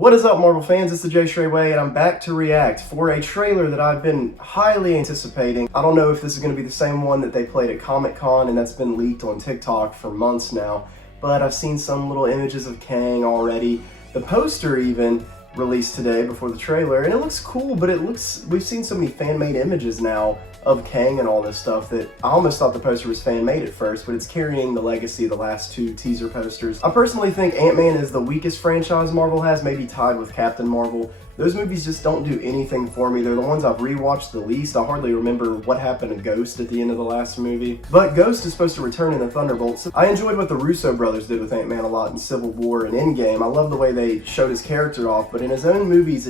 What is up, Marvel fans? It's the Jay Shrayway, and I'm back to react for a trailer that I've been highly anticipating. I don't know if this is going to be the same one that they played at Comic-Con and that's been leaked on TikTok for months now, but I've seen some little images of Kang already. The poster even released today before the trailer, and it looks cool, but we've seen so many fan-made images now of Kang and all this stuff that I almost thought the poster was fan-made at first, but it's carrying the legacy of the last two teaser posters. I personally think Ant-Man is the weakest franchise Marvel has, maybe tied with Captain Marvel. Those movies just don't do anything for me. They're the ones I've rewatched the least. I hardly remember what happened to Ghost at the end of the last movie. But Ghost is supposed to return in the Thunderbolts. I enjoyed what the Russo brothers did with Ant-Man a lot in Civil War and Endgame. I love the way they showed his character off, but in his own movies,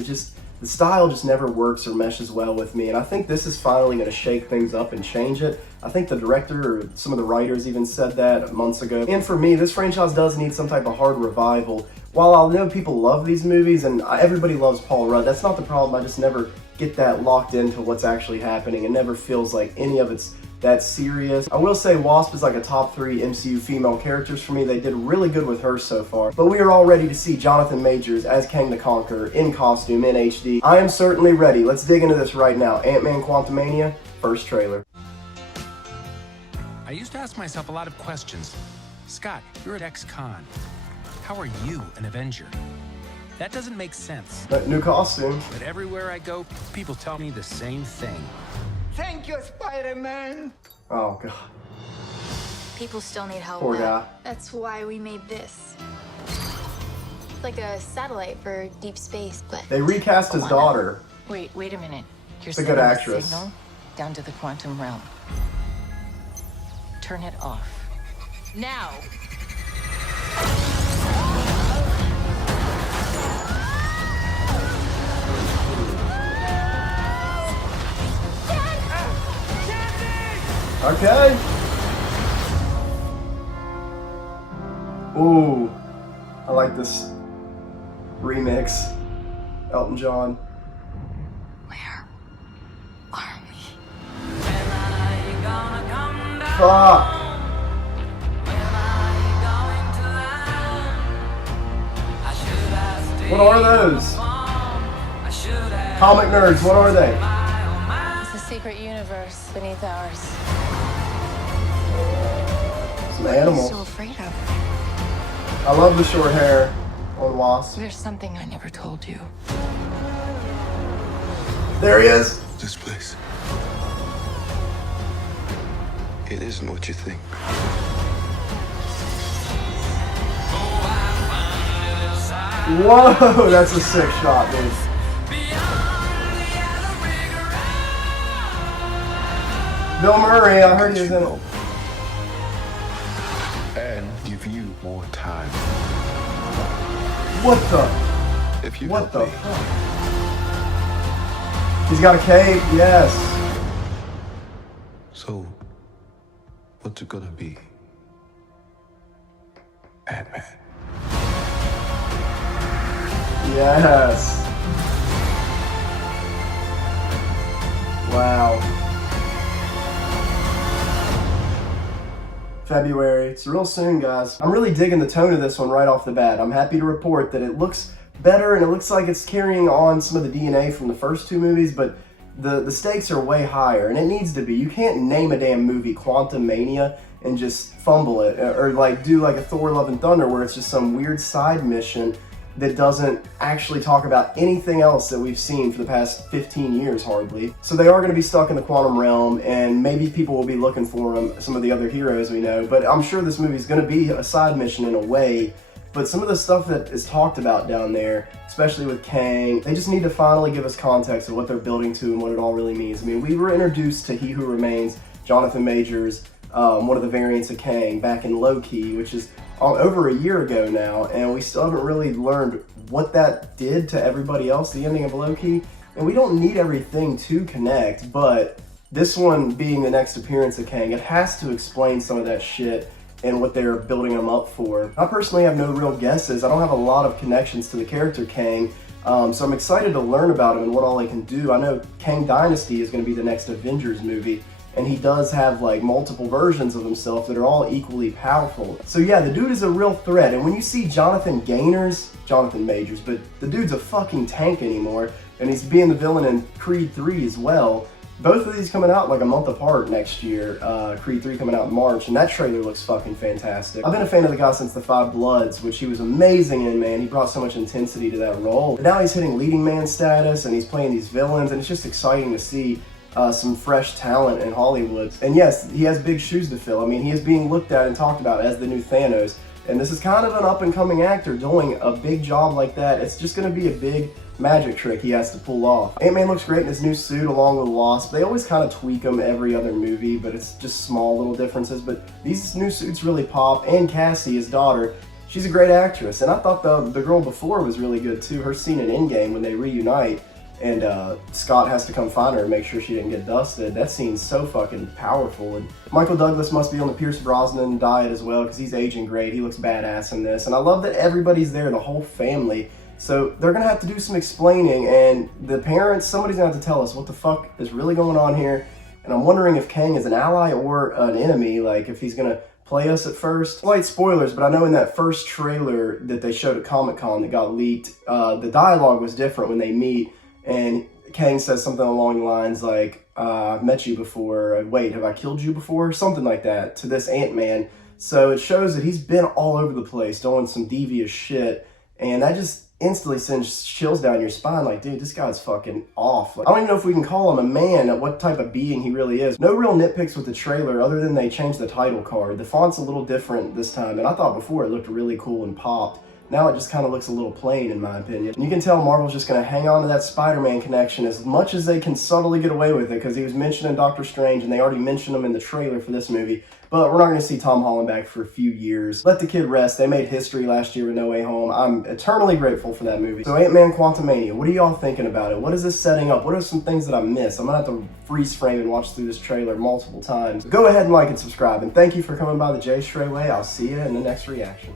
the style just never works or meshes well with me, and I think this is finally going to shake things up and change it. I think the director or some of the writers even said that months ago. And for me, this franchise does need some type of hard revival. While I know people love these movies, and everybody loves Paul Rudd, that's not the problem. I just never get that locked into what's actually happening. It never feels like any of it's that serious. I will say WASP is like a top 3 MCU female characters for me. They did really good with her so far. But we are all ready to see Jonathon Majors as Kang the Conqueror in costume, in HD. I am certainly ready. Let's dig into this right now. Ant-Man QUANTUMANIA, first trailer. I used to ask myself a lot of questions. Scott, you're at ex-con. How are you an Avenger? That doesn't make sense. New costume. But everywhere I go, people tell me the same thing. Thank you, Spider-Man! Oh, God. People still need help. Poor guy. That's why we made this. It's like a satellite for deep space, but... They recast his daughter. Wait a minute. You're She's a good actress. Signal down to the quantum realm. Turn it off. Now! Okay. Ooh, I like this remix. Elton John. Where are we? Fuck. What are those? Comic nerds, what are they? It's a secret universe beneath ours. Some animals. I'm so afraid of. I love the short hair on Wasp. There's something I never told you. There he is. This place. It isn't what you think. Whoa, that's a sick shot, dude. Bill Murray, I heard he was in it. And give you more time. What the? If you What help the me, fuck? He's got a cape, yes. So, what's it gonna be? Ant-Man. Yes. Wow. February. It's real soon, guys. I'm really digging the tone of this one right off the bat. I'm happy to report that it looks better and it looks like it's carrying on some of the DNA from the first two movies, but the stakes are way higher, and it needs to be. You can't name a damn movie Quantumania and just fumble it, or like do like a Thor Love and Thunder where it's just some weird side mission that doesn't actually talk about anything else that we've seen for the past 15 years, hardly. So they are going to be stuck in the quantum realm, and maybe people will be looking for them, some of the other heroes we know, but I'm sure this movie is going to be a side mission in a way. But some of the stuff that is talked about down there, especially with Kang, they just need to finally give us context of what they're building to and what it all really means. I mean, we were introduced to He Who Remains, Jonathon Majors, one of the variants of Kang, back in Loki, which is over a year ago now, and we still haven't really learned what that did to everybody else, the ending of Loki. And we don't need everything to connect, but this one being the next appearance of Kang, it has to explain some of that shit and what they're building him up for. I personally have no real guesses. I don't have a lot of connections to the character Kang, so I'm excited to learn about him and what all he can do. I know Kang Dynasty is going to be the next Avengers movie, and he does have like multiple versions of himself that are all equally powerful. So yeah, the dude is a real threat, and when you see Jonathan Majors, but the dude's a fucking tank anymore, and he's being the villain in Creed 3 as well. Both of these coming out like a month apart next year. Creed 3 coming out in March, and that trailer looks fucking fantastic. I've been a fan of the guy since The Five Bloods, which he was amazing in, man. He brought so much intensity to that role. But now he's hitting leading man status, and he's playing these villains, and it's just exciting to see some fresh talent in Hollywood. And yes, he has big shoes to fill. I mean, he is being looked at and talked about as the new Thanos, and this is kind of an up-and-coming actor doing a big job like that. It's just going to be a big magic trick he has to pull off. Ant-Man looks great in his new suit along with Wasp. They always kind of tweak him every other movie, but it's just small little differences. But these new suits really pop, and Cassie, his daughter, she's a great actress. And I thought the girl before was really good too. Her scene in Endgame when they reunite, and Scott has to come find her and make sure she didn't get dusted. That scene's so fucking powerful. And Michael Douglas must be on the Pierce Brosnan diet as well, because he's aging great. He looks badass in this. And I love that everybody's there, the whole family. So they're gonna have to do some explaining, and the parents, somebody's gonna have to tell us what the fuck is really going on here. And I'm wondering if Kang is an ally or an enemy, like if he's gonna play us at first. Slight spoilers, but I know in that first trailer that they showed at Comic-Con that got leaked, the dialogue was different when they meet, and Kang says something along the lines like, I've met you before, wait, have I killed you before? Something like that to this Ant-Man. So it shows that he's been all over the place doing some devious shit, and that just instantly sends chills down your spine. Like, dude, this guy's fucking off. Like, I don't even know if we can call him a man, what type of being he really is. No real nitpicks with the trailer other than they changed the title card. The font's a little different this time, and I thought before it looked really cool and popped. Now it just kind of looks a little plain in my opinion. And you can tell Marvel's just going to hang on to that Spider-Man connection as much as they can subtly get away with it, because he was mentioned in Doctor Strange and they already mentioned him in the trailer for this movie. But we're not going to see Tom Holland back for a few years. Let the kid rest. They made history last year with No Way Home. I'm eternally grateful for that movie. So Ant-Man Quantumania, what are y'all thinking about it? What is this setting up? What are some things that I missed? I'm going to have to freeze frame and watch through this trailer multiple times. Go ahead and like and subscribe. And thank you for coming by the Jay Stray Way. I'll see you in the next reaction.